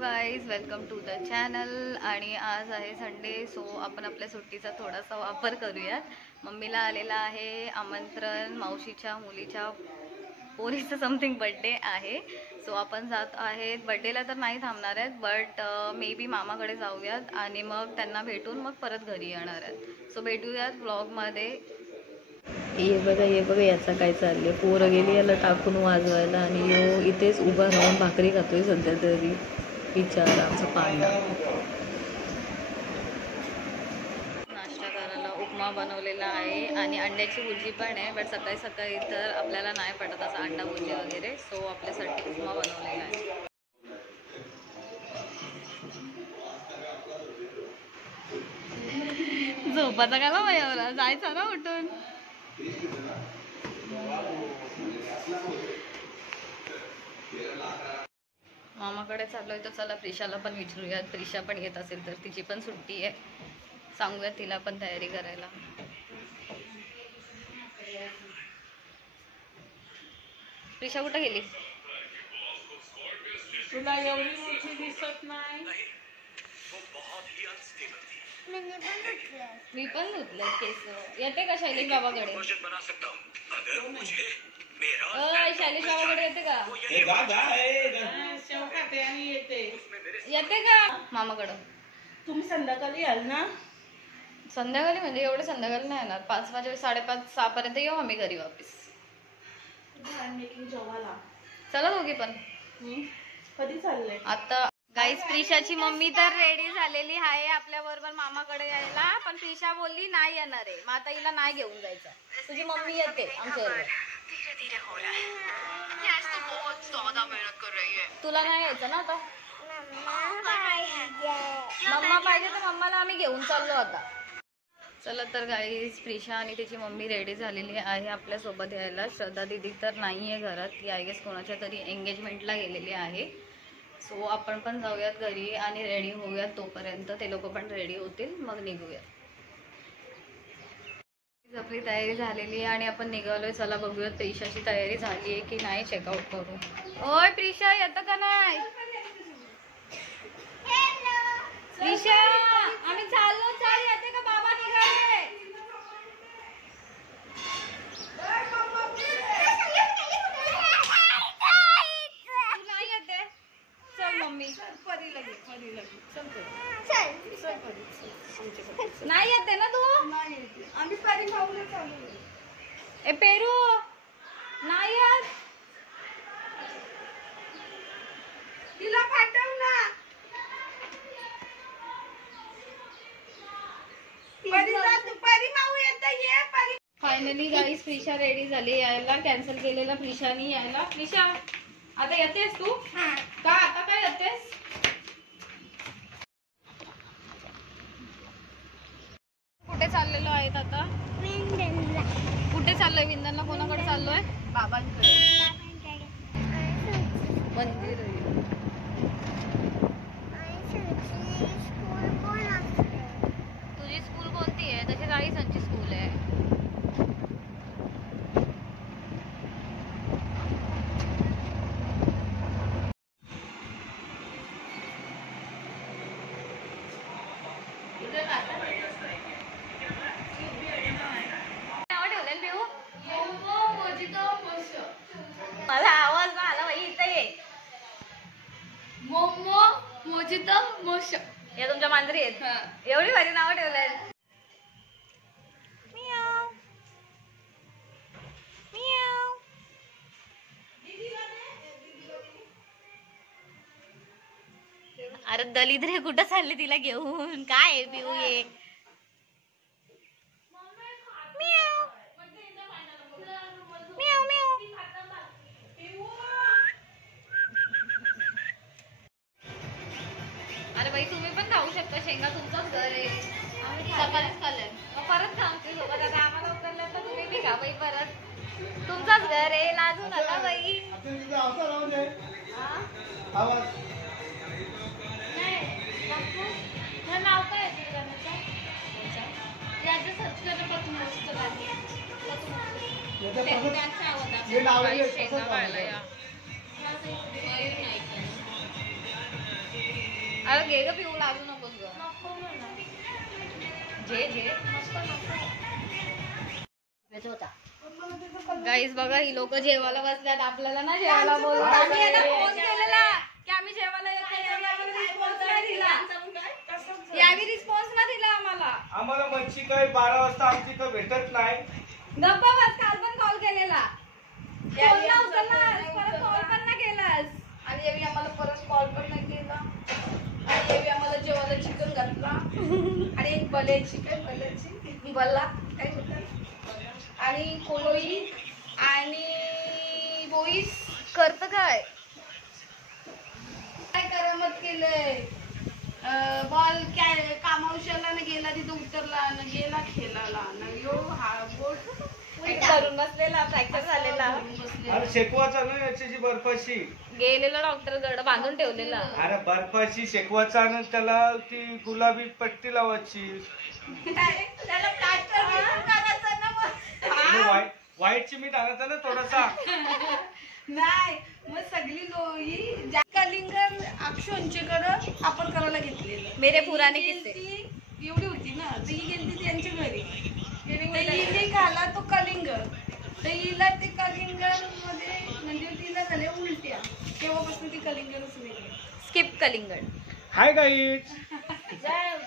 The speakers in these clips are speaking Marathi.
Guys, welcome to the channel. आणि आज आहे संडे, सो आपण आपल्या सुट्टीचा थोडासा वापर करूयात. मम्मीला आलेला आहे आमंत्रण, मावशीच्या मुलीच्या पोरीचं समथिंग बड्डे आहे. सो आपण जात आहेत बड्डेला, तर नाही थांबणार आहेत, बट मे बी मामाकडे जाऊयात आणि मग त्यांना भेटून मग परत घरी येणार आहेत. सो भेटूयात ब्लॉगमध्ये. ये बघा याचा काय चाललंय. पोरं गेली याला टाकून वाजवायला आणि यो इथेच उभा राहून भाकरी खातोय सध्या तरी. बिचारा आमचा पांडा. नाश्ता करायला उपमा बनवलेला आहे आणि अंड्याची भुर्जी पण आहे, बट सकाळी सकाळी तर आपल्याला नाही पडत असं अंडा भुर्जी वगैरे. सो आपल्यासाठी उपमा बनवलेला आहे. झोपाचा का ना माझ्यावर जायचा ना उठून. मामाकडे चाललोय तर चला प्रिशाला पण विचारूयात. प्रिशा पण येत असेल तर, तिची पण सुट्टी आहे, सांगूयात तिला पण तयारी करायला. प्रिशा कुठे गेली? तुला एवढी मोठी दिसत नाही. मी पण धुतले केस. येते का शैलेश बाबाकडे? शैलेश बाबाकडे येते का? येते का मामाकडं? तुम्ही संध्याकाळी याल ना? संध्याकाळी म्हणजे एवढे संध्याकाळी नाही येणार. 5 वाजे 5:30 6 पर्यंत येऊ आम्ही घरी वापस. जेवायला चला दोघी पण. कधी चाललंय? आता गाईस, प्रिशाची मम्मी तर रेडी झालेली आहे आपल्या बरोबर मामाकडे यायला, पण प्रिशा बोलली नाही येणार आहे. मग आता हिला नाही घेऊन जायचं. तुझी मम्मी येते आमच्या बरोबर. तुला नाही यायचं ना आता? मम्मा पाहिजे तर मम्माला आम्ही घेऊन चाललो आता. चला तर गाईस, प्रिशा आणि तिची मम्मी रेडी झालेली आहे आपल्या सोबत यायला. श्रद्धा दीदी तर नाहीये घरात, ती आय गेस कोणाच्या तरी एंगेजमेंटला गेलेली आहे. सो आपण पण जाऊयात घरी आणि रेडी होऊयात. तोपर्यंत ते लोक पण रेडी होतील, मग निघूयात. आपली तयारी झालेली आहे आणि आपण निघालोय. चला बघूयात प्रिशाची तयारी झाली आहे की नाही, चेकआउट करू. ओय प्रिशा, येतं का नाही? प्रिशा, आम्ही चाललो. चाल, येते का? बाबा निघाले. तू नाही येते? चल मम्मी. नाही येते ना तू? आम्ही परी भाऊला चालू. ए पेरू, नाही येत? तिला पाठव ना. परी भाऊ येत ये. परी फायनली गाईस, प्रिशा रेडी झाली यायला. कॅन्सल केलेला प्रिशानी यायला. प्रिशा, आता येतेस तू? का आता काय येतेस? कुठे चाललेलो आहेत आता? कुठे चाललोय? विंदनला. कोणाकडे चाललोय? बाबांकडे. मंदिर. तुझी स्कूल कोणती आहे? तशी राईसांची स्कूल आहे. मला आवाज आला बाई. इथं ये. मोमो मोजितो मोश. या तुमच्या मांजरी आहेत. एवढी भारी नाव ठेवलंय. अरे दलिद्र कुठं चालले तिला घेऊन? काय आहे पिऊ ये? अरे बाई, तुम्ही पण खाऊ शकता शेंगा, तुमचंच घर आहे. सकाळीच खाल्लंय, मग परत सांगते सोबत. आता आम्हाला उतरलं तर तुम्ही बी खा बाई परत. तुमचंच घर आहे, लाजू नका बाई. नाव काय आहे तुझ्या गाण्याचं? याचं सर्च करण्यापासून मस्त गाणी. शेंगा पाळला या. अरे घे ग पिऊ लागू नकोस ग. जे गाईस बघा ही लोक जेवायला बसल्यात. आपल्याला ना जेवायला बोलवलं. आम्ही यांना फोन केलेला की आम्ही जेवायला येतो. यावी रिस्पॉन्स ना दिला आम्हाला मच्छी काय 12 वाजता आमची तर भेटत नाही. गप्पा बस. काल पण कॉल केलेला, फोन ना उचललास, परत कॉल पण ना केलास. आणि यावेळी आम्हाला परत कॉल पण नाही केला. आणि यावेळी आम्हाला जेवायला चिकन घातला आणि एक बल्याची बल्ला काय होतं आणि कोळी आणि बोईस करत काय काय करामत केलंय. बॉल काय कामावशाला ना गेला तिथं उतरला ना गेला खेळाला ना यो हा बोट करून बसलेला, फ्रॅक्चर झालेला. अरे शेकवाचा ना याची बर्फाशी गेलेला डॉक्टर जड बांधून ठेवलेला. अरे बर्फाशी शेकवाचा ना त्याला ती गुलाबी पट्टी लावायची. त्याला प्लास्टर करायचं ना मग. व्हाईटची मीठ आणायचं ना थोडासा. नाही मग सगळी लोई कलिंगड अक्षोंचेकडं आपण करायला घेतलेलं. मेरे पुराने किस्से. ती एवढी होती ना तर ही गेली त्यांच्या घरी. हिने खाला तो कलिंगड. तर हिला ते कलिंगड मध्ये म्हणजे तिला झाल्या उलट्या. तेव्हापासून ती कलिंगडच नाही. स्किप कलिंगड. Hi guys.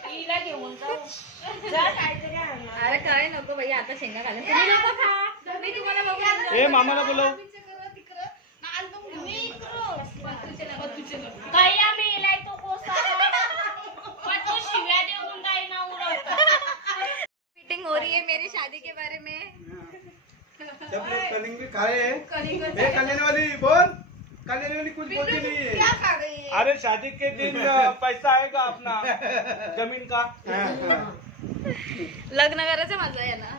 हिला घेऊन जा काहीतरी आणा. अरे काय नको बाई, आता शेंगा घाला. तुम्ही नको खा, मी तुम्हाला बघून ए मामाला बोलव. मीटिंग हो रही है मेरी शादी के बारे में. सब लोग कलिंग भी खाए हैं. कलिंगड ए कल्याण वाली बोल. कल्याण वाली कुछ बोलती नहीं है. क्या खा रही है? अरे शादी के दिन पैसा आएगा अपना जमीन का. लग्न करायचं माझं आहे ना.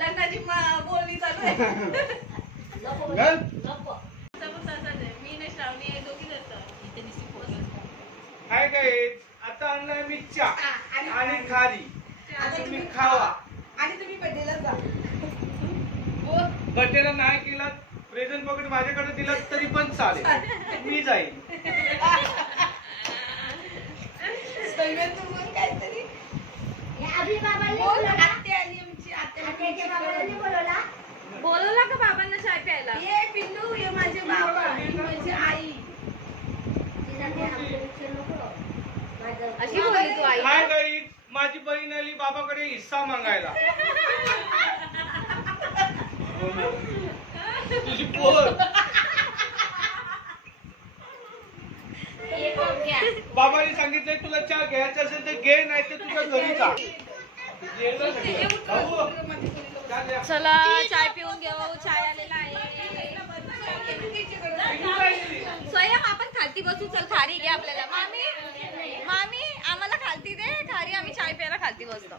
लग्नाची बोलणी चालू आहे. Hi guys. आता आणलाय मी चहा आणि खारी. तुम्ही खावा. आणि तुम्ही बड्डेला जा. बड्डेला नाही केला प्रेझेंट पॉकेट माझ्याकडे दिला तरी पण चालेल. मी जाईल. तू मग काहीतरी बोल. आत्या आली आमची. आत्या बोलवला का बाबांना चाय प्यायला. ये पिल्लू ये माझे बाबा ही माझी आई. अशी बोलली तू आई. Hi guys. माझी बहीण आली बाबाकडे हिस्सा मागायला. तुझी पोर. बाबांनी सांगितलंय तुला चहा घ्यायचा असेल तर घे, नाही तर तुझ्या घरी जा. चला चाय पिऊन घेऊ. चाय आलेला आहे. स्वयं आपण खालती बसू. चल खारी घे आपल्याला. मामी मामी आम्हाला खालती दे खारी. आम्ही चाय प्यायला खालती बसतो.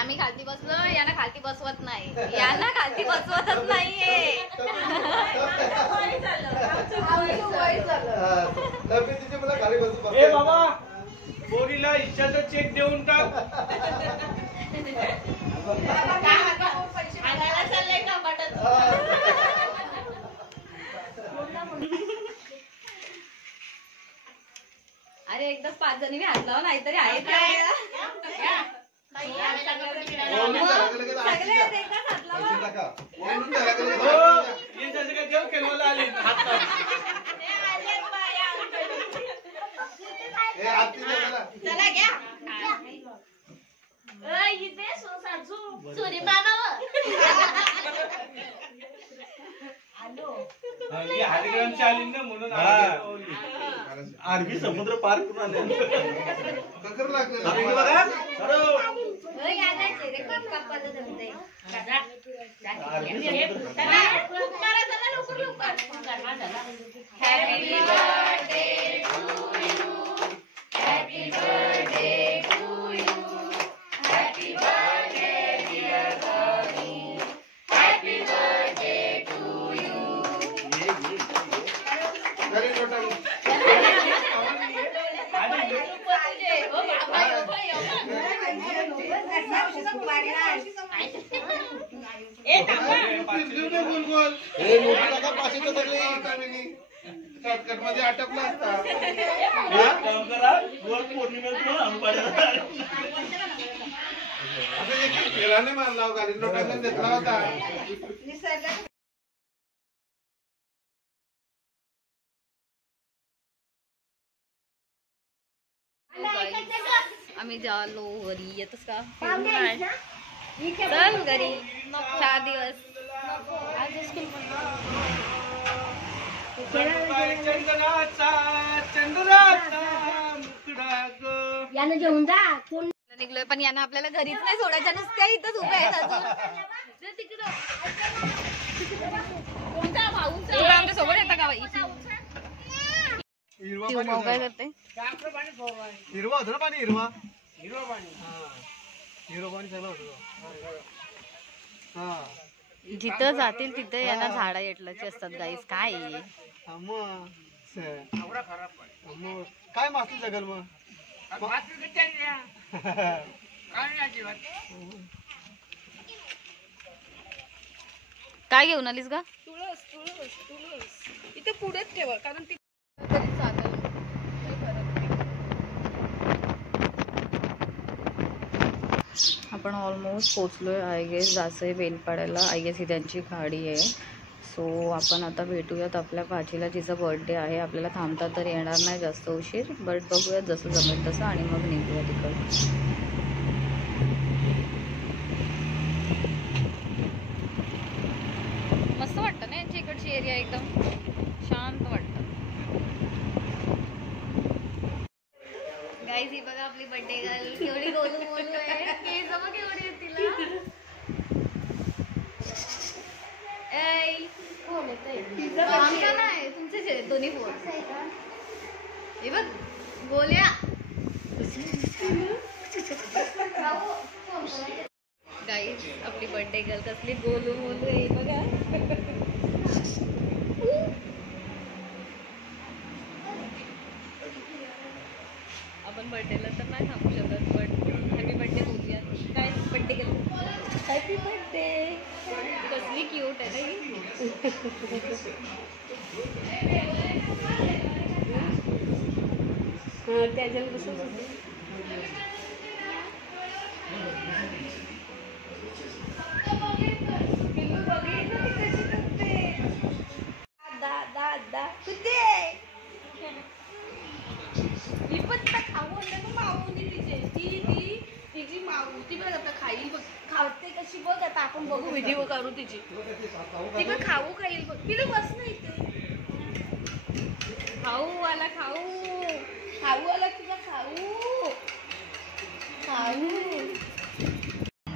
आम्ही खालती बसलो. यांना खालती बसवत नाही. यांना खालती बसवतच नाहीये. ए बाबा पोरीला हिश्श्याचा चेक देऊन टाक. अरे एकदाच 5 जणी हात लावा. नाहीतरी आहेत का सगळे एकदाच हात लावा. ये जसं काय देव केलं आली हात लावून. चला घ्या. हरिग्रामची आली ना म्हणून आरबी समुद्र पार करून आले. ए शॉर्टकट मध्ये आटपला असता. फेरा नाही मारला गाडी नोटांना घेतला होता. आम्ही जालो घरी. येतच का? चल घरी. 4 दिवस. चंद्राचा चंद्राचा मुकडा ग. यानं जेवून जा. कोण निघलोय पण यांना आपल्याला घरीच नाही सोडायचं. नुसत्या इथंच उभ्या आहेत अजून. आमच्या सोबत येतं का बाई? हिरवा काय करते? हिरवा होतं ना पाणी. हिरवा हिरवा पाणी. हिरवा पाणी सगळं होतं. हा जिथं जातील तिथे यांना झाडं येटलाची असतात गाईस. काय काय मासली जगल मग. काय घेऊन आलीस का? तुळस तुळस तुळस इथे पुढेच ठेवा कारण ती आपण ऑलमोस्ट पोचलोय. आय गेस जासई बेलपाड्याला. आय गेस ही त्यांची गाडी आहे. सो आपण आता भेटूयात आपल्या भाचीला. तिचा बर्थडे आहे. आपल्याला थांबता तर येणार नाही जास्त उशीर, बट बघूयात जसं जमेल तसं आणि मग निघूया तिकडे. मस्त वाटतं ना यांची इकडची एरिया. एकदम शांत वाटतं. गाईज ही बघा आपली बर्थडे गर्ल. केवढी गोलू बोलू आहे. केस बघ केवढी आहे तिला. आमचा नाही तुमचेच आहे दोन्ही फोन. हे बघ गोल्या. गाईज आपली बर्थडे गर्ल कसली गोलू बोलू आहे बघा. आपण बर्थडेला तर नाही थांबू शकत, बट हॅपी बर्थडे बोलूया. काय बर्थडे गर्ल. Happy birthday. कसली क्यूट आहे ना ही. त्याच्यावर कसं दादा कुठे ही पण खाऊ आणलं ना माऊनी तिचे. तिची माऊ ती बघ आता खाईल बघ. खावते कशी बघ. आता आपण बघू व्हिडिओ करू तिची. ती पण खाऊ खाईल बघ. तिला बस नाही इथे. खाऊ आला खाऊ. खाऊ आला तुला खाऊ. खाऊ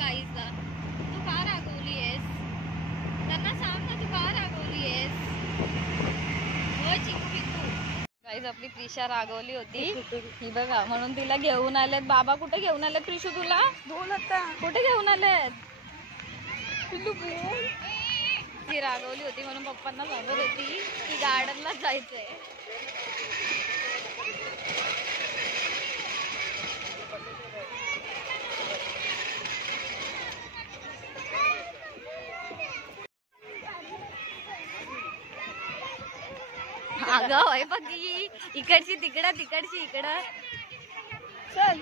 गाईजला तू का रागवली आहेस? त्यांना सांग ना तू का रागवली आहेस. गाईज आपली प्रिशा रागवली होती ही बघा, म्हणून तिला घेऊन आलेत. बाबा कुठे घेऊन आलेत प्रिशू तुला? बोल आता कुठे घेऊन आलेत? ती रागवली होती म्हणून पप्पांना सांगत होती की गार्डनला जायचंय. अगं होय बघ इकडची तिकडं तिकडची इकडं. चल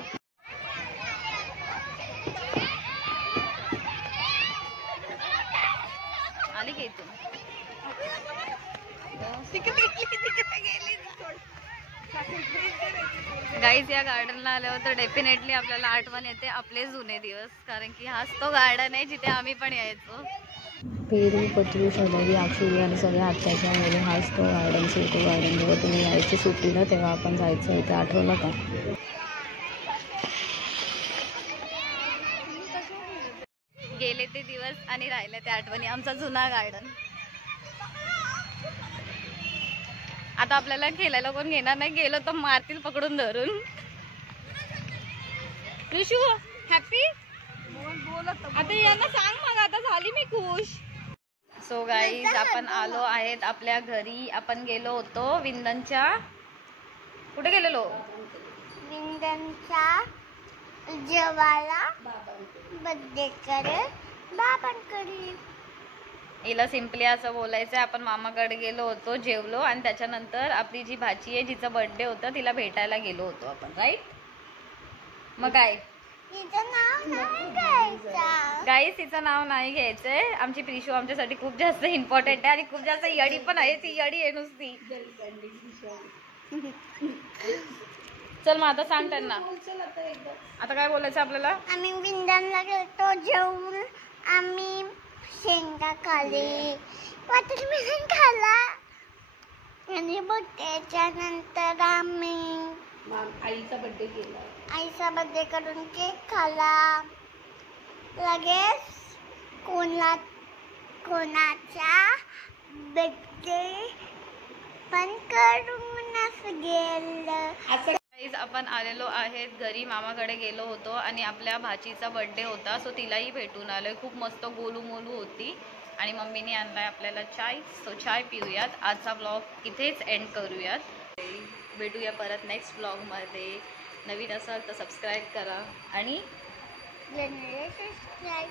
आली की इथून. गाईज या गार्डनला आल्यावर तर डेफिनेटली आपल्याला आठवण येते आपले जुने दिवस, कारण की हाच तो गार्डन आहे जिथे आम्ही पण यायचो. पेरू, पत्रू, शदावी, अक्षुरी आणि सगळ्या आत्याच्या मुले हाच तो गार्डन. सिडको गार्डन. जेव्हा तुम्ही यायची सुट्टीला तेव्हा आपण जायचं इथे. आठवलं का? गेले ते दिवस आणि राहिले ते आठवणी. आमचा जुना गार्डन. आता आपल्याला खेळायला कोण घेणार नाही. गेलो तर मारतील पकडून धरून. ऋषू हॅपी आता यांना सांग मग. आता झाली मी खुश. सो गाईज आपण आलो आहेत आपल्या घरी. आपण गेलो होतो विंदनच्या. कुठे गेलेलो? विंदनच्या जेवायला बर्थडे करे बाबांकडे. हिला सिम्पली असं बोलायचं आहे, आपण मामाकडे गेलो होतो, जेवलो आणि त्याच्यानंतर आपली जी भाची आहे जिचा बर्थडे होता तिला भेटायला गेलो होतो आपण, राईट? मग काय गाईस, तिचं नाव नाही घ्यायचंय. आमची प्रिशू आमच्यासाठी खूप जास्त इम्पॉर्टंट आहे आणि खूप जास्त यडी पण आहे. ती यडी आहे नुसती. चल मग आता सांग त्यांना, आता काय बोलायचं आपल्याला. आम्ही विंदांना गेलतो, जेवून आम्ही शेंगा खाल्ली, वॉटरमेलन खाल्ला आणि मग त्याच्यानंतर आम्ही आईचा बर्थडे केला. आईचा बर्थडे करून केक खाल्ला. लगेच कोणाचा बर्थडे पण करूनच गेलं. Guys, आपण आलेलो आहेत घरी, मामाकडे गेलो होतो आणि आपल्या भाचीचा बर्थडे होता, सो तिलाही भेटून आलोय. खूप मस्त गोलू मोलू होती आणि मम्मीने आणलाय आपल्याला चाय, सो चाय पिऊयात. आजचा ब्लॉग इथेच एंड करूयात. भेटूया परत नेक्स्ट ब्लॉगमध्ये. नवीन असाल तर सबस्क्राईब करा आणि सबस्क्राईब